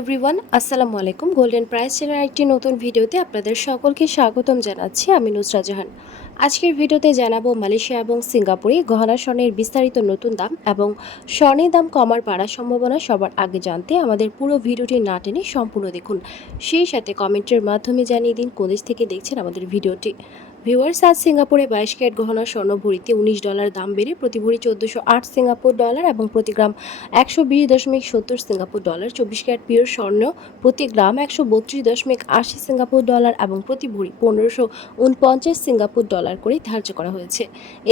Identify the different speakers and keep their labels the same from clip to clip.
Speaker 1: Everyone আসসালামু আলাইকুম golden price channel একটি নতুন ভিডিওতে আপনাদের সকলকে স্বাগতম জানাচ্ছি আমি নুসরা জাহান। আজকের ভিডিওতে জানাব মালয়েশিয়া এবং সিঙ্গাপুরে গহনা স্বর্ণের বিস্তারিত নতুন দাম এবং স্বর্ণের দাম কমার বাড়ার সম্ভাবনা সবার আগে জানতে আমাদের পুরো ভিডিওটি না টেনে সম্পূর্ণ দেখুন। সেই সাথে কমেন্টের মাধ্যমে জানিয়ে দিন কোন দেশ থেকে দেখছেন আমাদের ভিডিওটি। ভিউয়ার্স, আজ সিঙ্গাপুরে বাইশ ক্যারেট গহনা স্বর্ণ ভরিতে উনিশ ডলার দাম বেড়ে প্রতি ভরি চোদ্দোশো আট সিঙ্গাপুর ডলার এবং প্রতি গ্রাম একশো বিশ দশমিক সত্তর সিঙ্গাপুর ডলার। চব্বিশ ক্যারেট পিওর স্বর্ণ প্রতি গ্রাম একশো বত্রিশ দশমিক আশি সিঙ্গাপুর ডলার এবং প্রতি ভরি পনেরোশো উনপঞ্চাশ সিঙ্গাপুর ডলার করে ধার্য করা হয়েছে।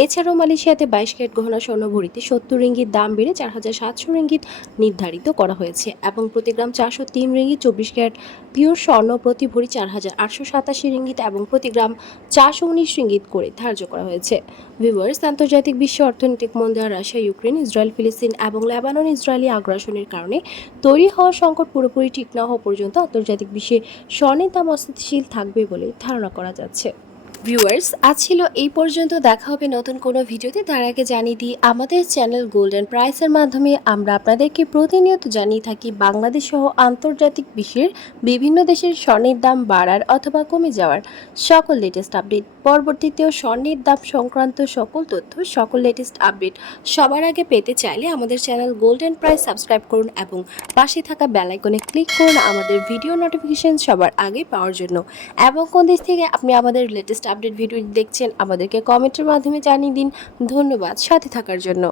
Speaker 1: এছাড়াও মালয়েশিয়াতে বাইশ ক্যারেট গহনা স্বর্ণ ভরিতে সত্তর রিঙ্গিত দাম বেড়ে চার হাজার সাতশো রিঙ্গিত নির্ধারিত করা হয়েছে এবং প্রতি গ্রাম চারশো তিন রিঙ্গিত চব্বিশ ক্যারেট পিওর স্বর্ণ প্রতি ভরি চার হাজার আটশো সাতাশি রিঙ্গিত এবং প্রতি গ্রাম চারশো উনিশ ইঙ্গিত করে ধার্য করা হয়েছে। ভিভার্স আন্তর্জাতিক বিশ্বে অর্থনৈতিক মন্দা রাশিয়া, ইউক্রেন, ইসরায়েল, ফিলিস্তিন এবং লেবানন ইসরায়েলি আগ্রাসনের কারণে তৈরি হওয়া সংকট পুরোপুরি ঠিক না হওয়া পর্যন্ত আন্তর্জাতিক বিশ্বে স্বর্ণের দাম অস্থিতিশীল থাকবে বলে ধারণা করা যাচ্ছে। ভিউয়ার্স আজ ছিল এই পর্যন্ত। দেখা হবে নতুন কোনো ভিডিওতে। তার আগে জানিয়ে দিই, আমাদের চ্যানেল গোল্ডেন প্রাইসের মাধ্যমে আমরা আপনাদেরকে প্রতিনিয়ত জানিয়ে থাকি বাংলাদেশ সহ আন্তর্জাতিক বিশ্বের বিভিন্ন দেশের স্বর্ণের দাম বাড়ার অথবা কমে যাওয়ার সকল লেটেস্ট আপডেট পরবর্তীতেও স্বর্ণের দাম সংক্রান্ত সকল তথ্য, সকল লেটেস্ট আপডেট সবার আগে পেতে চাইলে আমাদের চ্যানেল গোল্ডেন প্রাইস সাবস্ক্রাইব করুন এবং পাশে থাকা বেল আইকনে ক্লিক করুন আমাদের ভিডিও নোটিফিকেশন সবার আগে পাওয়ার জন্য। এবং কোন দেশ থেকে আপনি আমাদের লেটেস্ট আপডেট ভিডিও দেখছেন আমাদেরকে কমেন্টের মাধ্যমে জানিয়ে দিন। ধন্যবাদ সাথে থাকার জন্য।